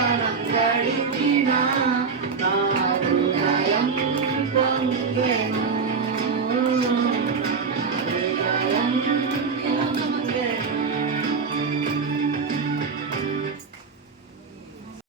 నీ